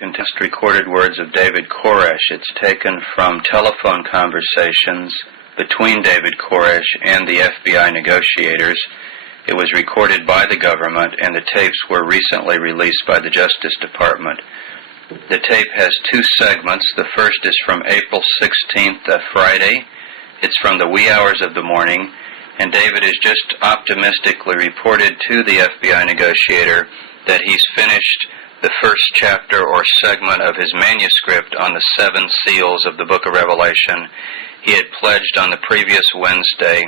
contains recorded words of David Koresh. It's taken from telephone conversations between David Koresh and the FBI negotiators. It was recorded by the government, and the tapes were recently released by the Justice Department. The tape has two segments. The first is from April 16th, Friday. It's from the wee hours of the morning, and David has just optimistically reported to the FBI negotiator that he's finished the first chapter or segment of his manuscript on the 7 seals of the Book of Revelation. He had pledged on the previous Wednesday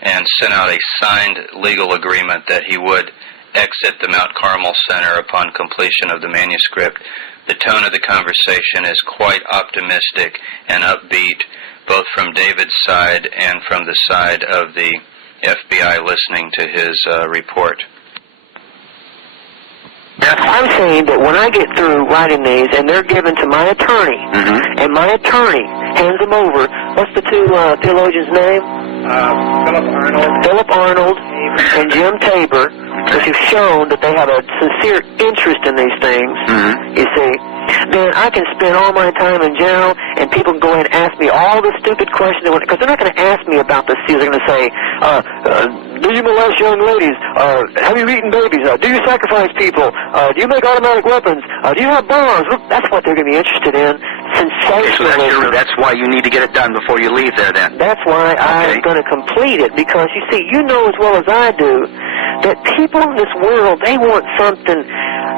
and sent out a signed legal agreement that he would exit the Mount Carmel Center upon completion of the manuscript. The tone of the conversation is quite optimistic and upbeat, both from David's side and from the side of the FBI listening to his report. I'm saying that when I get through writing these and they're given to my attorney, and my attorney hands them over, what's the two theologians' name? Philip Arnold and Jim Tabor, because you've shown that they have a sincere interest in these things, you see, then I can spend all my time in jail and people can go in and ask me all the stupid questions, because they're not going to ask me about the seals. They're going to say, do you molest young ladies? Have you eaten babies? Do you sacrifice people? Do you make automatic weapons? Do you have bombs? Look, that's what they're going to be interested in. Sensationalism. So that's why you need to get it done before you leave there, then. That's why I'm going to complete it, because, you see, you know as well as I do that people in this world, they want something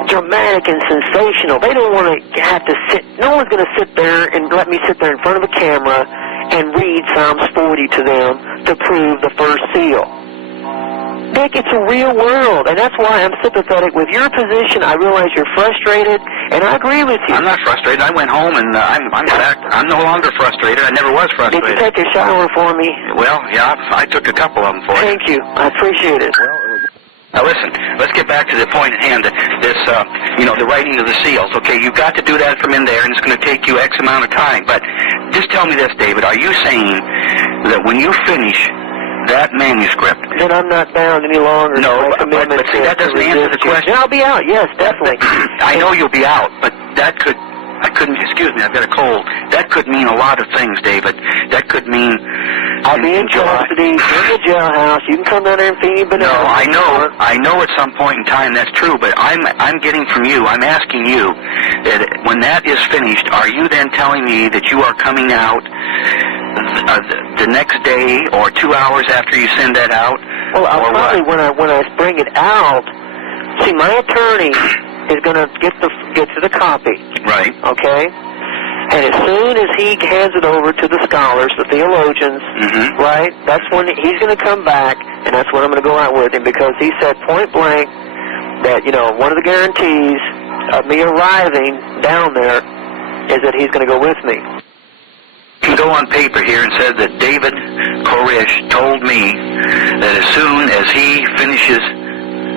dramatic and sensational. They don't want to have to sit, no one's going to sit there and let me sit there in front of a camera and read Psalms 40 to them to prove the first seal. Dick, it's a real world, and that's why I'm sympathetic with your position. I realize you're frustrated, and I agree with you. I'm not frustrated. I went home, and I'm no longer frustrated. I never was frustrated. Did you take a shower for me? Well, yeah, I took a couple of them for you. Thank you. I appreciate it. Now listen, let's get back to the point at hand. This, the writing of the seals. Okay, you've got to do that from in there, and it's going to take you X amount of time. But just tell me this, David. Are you saying that when you finish that manuscript, then I'm not bound any longer? No, but see, that doesn't answer the question. Then I'll be out. Yes, definitely. I know you'll be out, but that could. Excuse me, I've got a cold. That could mean a lot of things, David. That could mean I'll be in custody, in the jailhouse. You can come down there and feed me bananas. No, I know at some point in time that's true, but I'm getting from you, I'm asking you, that when that is finished, are you then telling me that you are coming out the next day or 2 hours after you send that out? Well, I'll probably, when I bring it out, see, my attorney is going to get to the copy. Right. Okay? And as soon as he hands it over to the scholars, the theologians, right, that's when he's going to come back, and that's when I'm going to go out with him, because he said point blank that, one of the guarantees of me arriving down there is that he's going to go with me. You can go on paper here and said that David Koresh told me that as soon as he finishes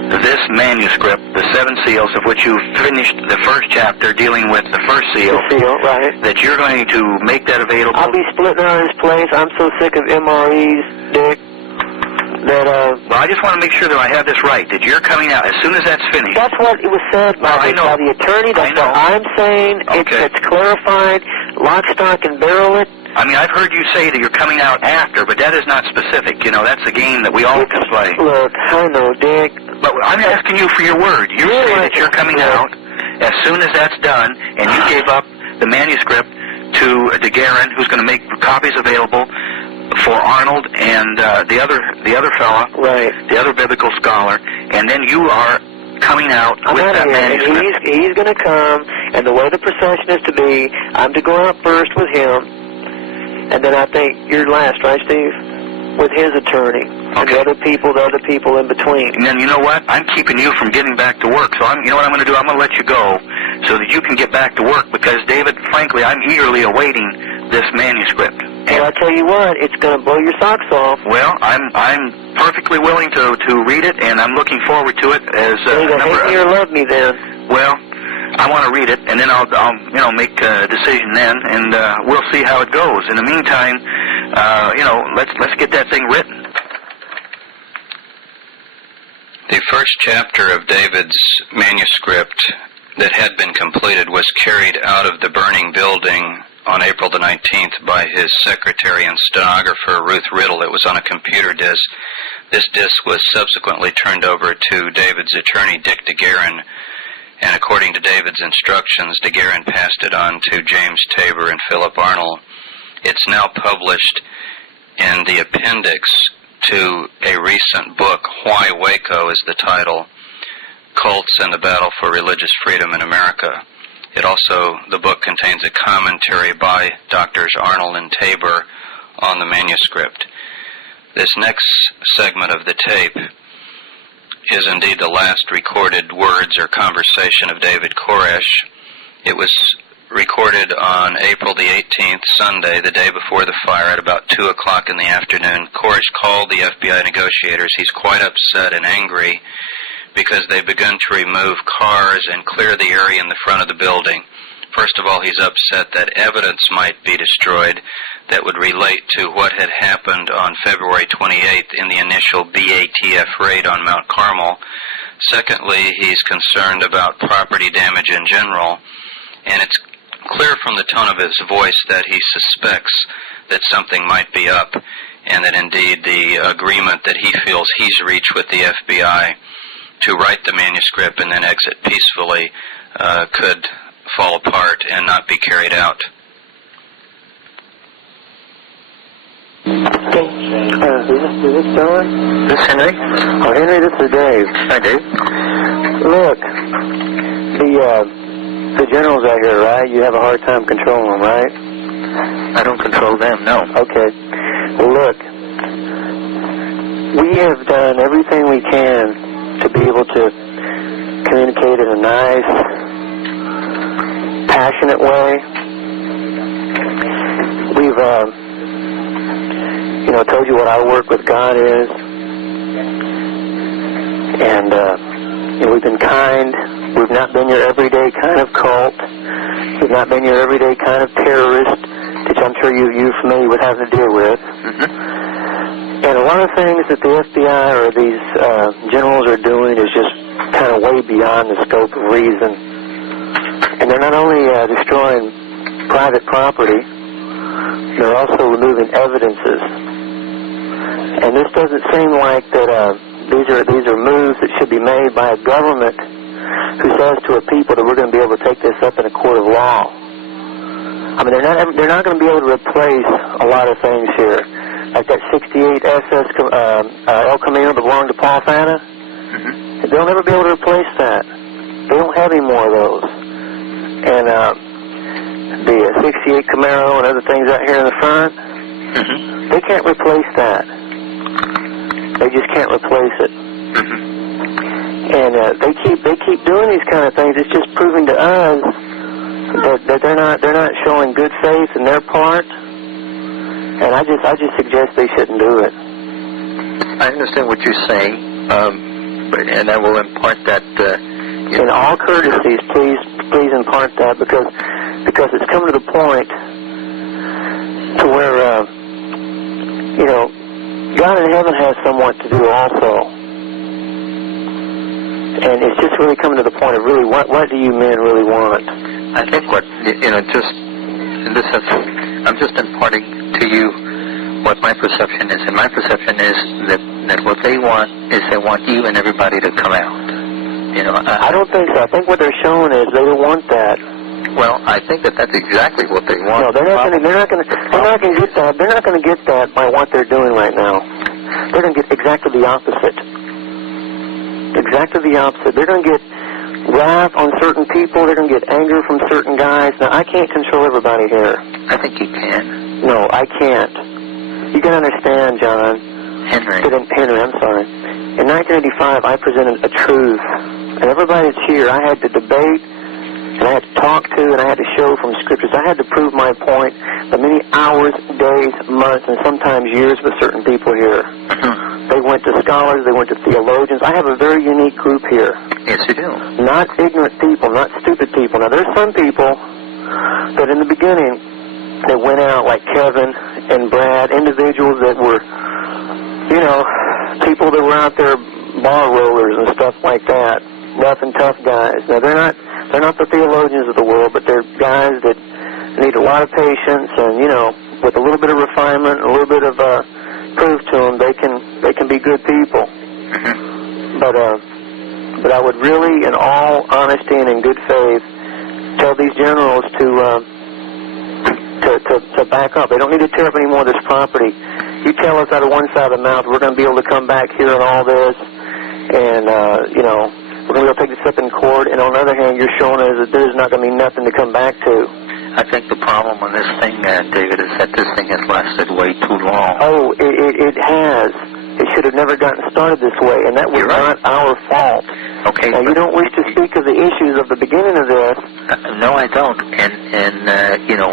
this manuscript, the 7 seals, of which you finished the first chapter dealing with the first seal, right, that you're going to make that available. I'll be splitting out of this place. I'm so sick of MREs, Dick, that, Well, I just want to make sure that I have this right, that you're coming out as soon as that's finished. That's what it was said by the attorney. That's what I'm saying. Okay. It's clarified. Lock, stock, and barrel it. I mean, I've heard you say that you're coming out after, but that is not specific. That's a game that we all can play. Look, I know, Dick. But I'm asking you for your word. You say that you're coming out as soon as that's done, and you gave up the manuscript to Garen, who's going to make copies available for Arnold and the other fella, right, the other biblical scholar, and then you are coming out with that manuscript. He's going to come, and the way the procession is to be, I'm to go out first with him, and then I think you're last, right, Steve? With his attorney. Okay. And the other people in between. And then, you know what? I'm keeping you from getting back to work. So you know what I'm going to do? I'm going to let you go so that you can get back to work, because, David, frankly, I'm eagerly awaiting this manuscript. Well, I tell you what, it's going to blow your socks off. Well, I'm perfectly willing to read it, and I'm looking forward to it as either hate me or love me then. Well, I want to read it, and then I'll make a decision then, and we'll see how it goes. In the meantime, let's get that thing written. The first chapter of David's manuscript that had been completed was carried out of the burning building on April the 19th by his secretary and stenographer, Ruth Riddle. It was on a computer disk. This disk was subsequently turned over to David's attorney, Dick DeGuerin, and according to David's instructions, DeGuerin passed it on to James Tabor and Philip Arnold. It's now published in the appendix to a recent book. Why Waco is the title, Cults and the Battle for Religious Freedom in America. The book contains a commentary by Drs. Arnold and Tabor on the manuscript. This next segment of the tape is indeed the last recorded words or conversation of David Koresh. It was recorded on April the 18th, Sunday, the day before the fire, at about 2 o'clock in the afternoon. Koresh called the FBI negotiators. He's quite upset and angry because they've begun to remove cars and clear the area in the front of the building. First of all, he's upset that evidence might be destroyed that would relate to what had happened on February 28th in the initial BATF raid on Mount Carmel. Secondly, he's concerned about property damage in general, and it's clear from the tone of his voice that he suspects that something might be up, and that indeed the agreement that he feels he's reached with the FBI to write the manuscript and then exit peacefully could fall apart and not be carried out. Is this John? This Henry? Oh, Henry, this is Dave. Hi, Dave. Look, the generals out here, right? You have a hard time controlling them, right? I don't control them, no. Okay. Well, look, we have done everything we can to be able to communicate in a nice, passionate way. We've, told you what our work with God is, and we've been kind. We've not been your everyday kind of cult. We've not been your everyday kind of terrorist, which I'm sure you're familiar with having to deal with. Mm-hmm. And a lot of things that the FBI or these generals are doing is just kind of way beyond the scope of reason. And they're not only destroying private property, they're also removing evidences. And this doesn't seem like that these are moves that should be made by a government who says to a people that we're going to be able to take this up in a court of law. I mean, they're not going to be able to replace a lot of things here. Like that 68 SS El Camino that belonged to Paul Fanta. Mm-hmm. They'll never be able to replace that. They don't have any more of those. And the 68 Camaro and other things out here in the front, mm-hmm. they can't replace that. They just can't replace it. Mm-hmm. And they keep doing these kind of things. It's just proving to us that they're not showing good faith in their part. And I just suggest they shouldn't do it. I understand what you're saying, and I will impart that. In all courtesies, please impart that because it's coming to the point to where God in heaven has somewhat to do also. And it's just really coming to the point of really what do you men really want? I think I'm just imparting to you what my perception is. And my perception is that what they want is they want you and everybody to come out. I don't think so. I think what they're showing is they don't want that. Well, I think that's exactly what they want. No, they're not going to get that. They're not going to get that by what they're doing right now. They're going to get exactly the opposite. Exactly the opposite. They're going to get wrath on certain people. They're going to get anger from certain guys. Now, I can't control everybody here. I think you can. No, I can't. You can understand, John. Henry, I'm sorry. In 1985, I presented a truth. And everybody that's here, I had to debate, and I had to talk to, and I had to show from scriptures. I had to prove my point for many hours, days, months, and sometimes years with certain people here. They went to scholars, they went to theologians. I have a very unique group here. Yes, you do. Not ignorant people, not stupid people. Now, there's some people that in the beginning that went out like Kevin and Brad, individuals that were, people that were out there bar rollers and stuff like that, rough and tough guys. Now, they're they're not the theologians of the world, but they're guys that need a lot of patience, and with a little bit of refinement, a little bit of proof to them, they can be good people. But I would really, in all honesty and in good faith, tell these generals to back up. They don't need to tear up any more of this property. You tell us out of one side of the mouth we're going to be able to come back here and all this, and we're going to be able to take this up in court. And on the other hand, you're showing us that there's not going to be nothing to come back to. I think the problem on this thing, David, is that this thing has lasted way too long. Oh, it has. It should have never gotten started this way, and that was not our fault. Okay. Now, you don't wish to speak of the issues of the beginning of this. No, I don't. And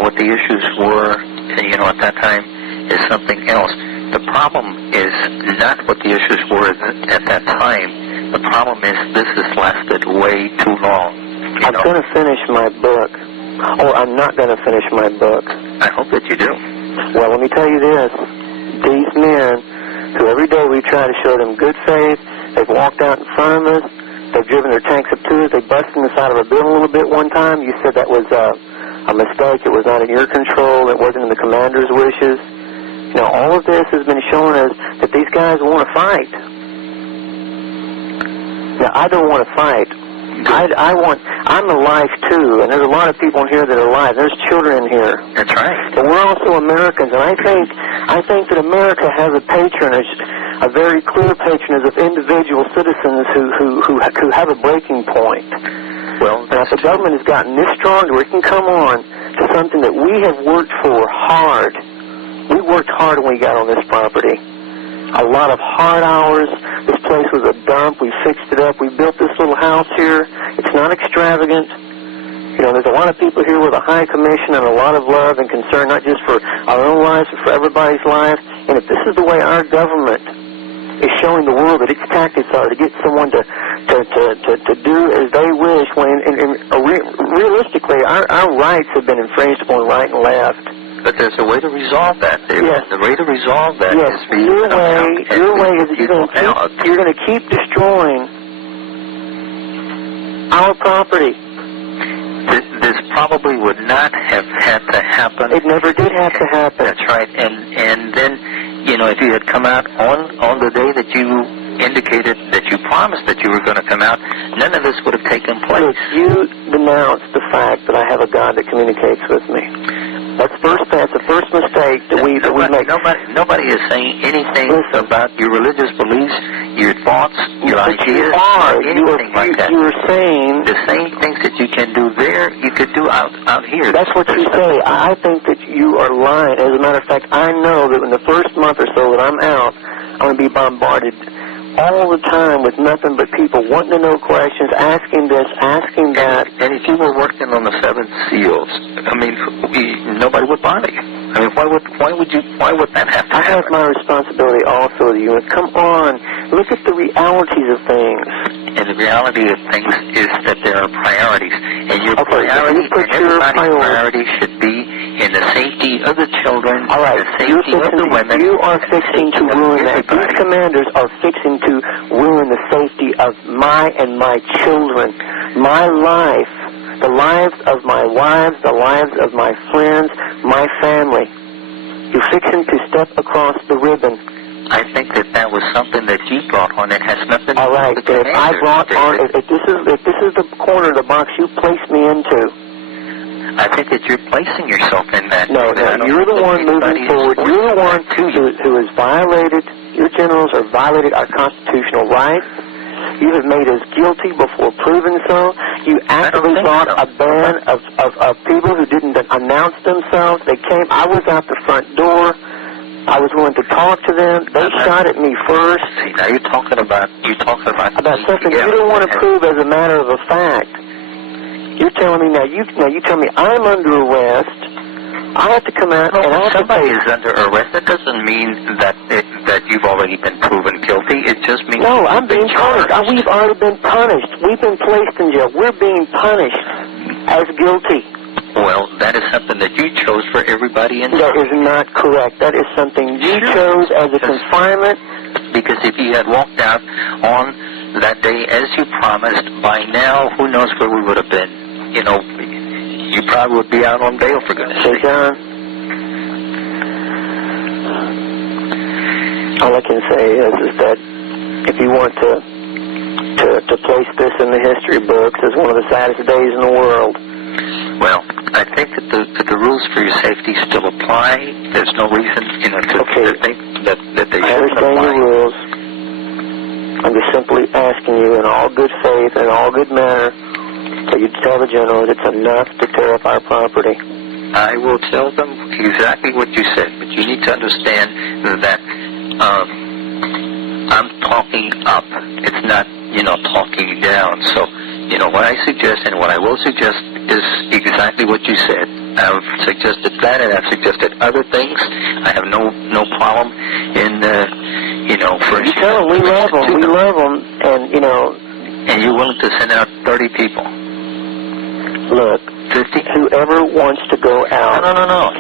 what the issues were, at that time is something else. The problem is not what the issues were at that time. The problem is this has lasted way too long. I'm going to finish my book. Or I'm not going to finish my book. I hope that you do. Well, let me tell you this. These men, who every day we try to show them good faith, they've walked out in front of us, they've driven their tanks up to us, they busted in the side of a building a little bit one time. You said that was a mistake. It was not in your control. It wasn't in the commander's wishes. All of this has been showing us that these guys want to fight. Now, I don't want to fight. I'm alive too, and there's a lot of people in here that are alive. There's children in here. That's right. But we're also Americans, and I think that America has a patronage, a very clear patronage of individual citizens who have a breaking point. Well, now, if the government has gotten this strong, we can come on to something that we have worked for hard. We worked hard when we got on this property. A lot of hard hours. This place was a dump. We fixed it up. We built this little house here. It's not extravagant. There's a lot of people here with a high commission and a lot of love and concern, not just for our own lives, but for everybody's lives. And if this is the way our government is showing the world that its tactics are to get someone to do as they wish, when realistically our rights have been infringed upon right and left. But there's a way to resolve that, David. Yes. The way to resolve that is for you your to come your way is you're going to keep destroying our property. This probably would not have had to happen. It never did have to happen. That's right. And then, if you had come out on the day that you indicated, that you promised that you were going to come out, none of this would have taken place. Look, you denounced the fact that I have a God that communicates with me. That's the first mistake that we make. Nobody is saying anything about your religious beliefs, your thoughts, your ideas, or anything like that. You are saying the same things that you can do there, you could do out here. That's what you say. I think that you are lying. As a matter of fact, I know that in the first month or so that I'm out, I'm going to be bombarded all the time with nothing but people wanting to know questions, asking this, asking that. And if you were working on the 7 seals, nobody would bother you. Why would that have to happen? I have my responsibility also to you. Come on, look at the realities of things. And the reality of things is that there are priorities, and your everybody's priority should be in the safety of the children, all right, the safety of the women. You are fixing to ruin that. These commanders are fixing to ruin the safety of my children, my life, the lives of my wives, the lives of my friends, my family. You're fixing to step across the ribbon. I think that was something that you brought on. It has nothing to do with the If I brought on, if this is the corner of the box you placed me into. I think that you're placing yourself in that. No, you're the one moving forward. You're the one who has violated, your generals have violated our constitutional rights. You have made us guilty before proven so. You actively brought a band of people who didn't announce themselves. They came, I was out the front door. I was willing to talk to them. They shot at me first. See, now you're talking about something you don't want to prove as a matter of a fact. You're telling me now you tell me I'm under arrest. I have to come out and I have somebody is under arrest. That doesn't mean that you've already been proven guilty. It just means I'm being punished. We've already been punished. We've been placed in jail. We're being punished as guilty. Well, that is something that you chose for everybody in That is not correct. That is something you chose as a confinement. Because if you had walked out on that day as you promised, by now, who knows where we would have been. you probably would be out on bail, for goodness sake. John, all I can say is that if you want to place this in the history books as one of the saddest days in the world. Well, I think that the rules for your safety still apply. There's no reason, to think that they shouldn't apply. I understand your rules. I'm just simply asking you in all good faith and all good manner that you tell the generals it's enough to tear up our property. I will tell them exactly what you said, but you need to understand that I'm talking up. It's not, talking down. So, what I suggest and what I will suggest is exactly what you said. I've suggested that, and I've suggested other things. I have no problem in, for you tell them we love them, and, And you're willing to send out 30 people? Look, 50? Whoever wants to go out. No.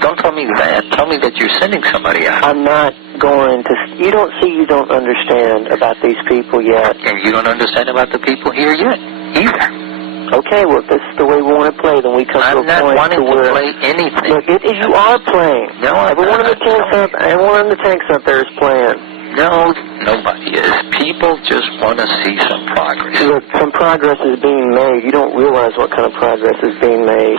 Don't tell me that. Tell me that you're sending somebody out. I'm not going to. You don't understand about these people yet. And you don't understand about the people here yet either. Okay, well, if this is the way we want to play, then we come to a point I'm not wanting to where, play anything. Look, you are playing. No, everyone in the tanks up there is playing. No, nobody is. People just want to see some progress. Look, some progress is being made. You don't realize what kind of progress is being made.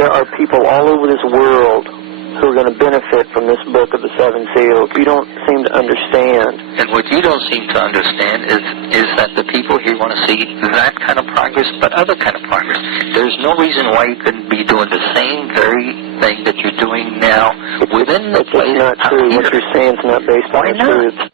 There are people all over this world who are going to benefit from this book of the Seven Seals. You don't seem to understand. And what you don't seem to understand is that the people here want to see that kind of progress, but other kind of progress. There's no reason why you couldn't be doing the same very thing that you're doing now within the place. It's not true. What you're saying is not based on the truth.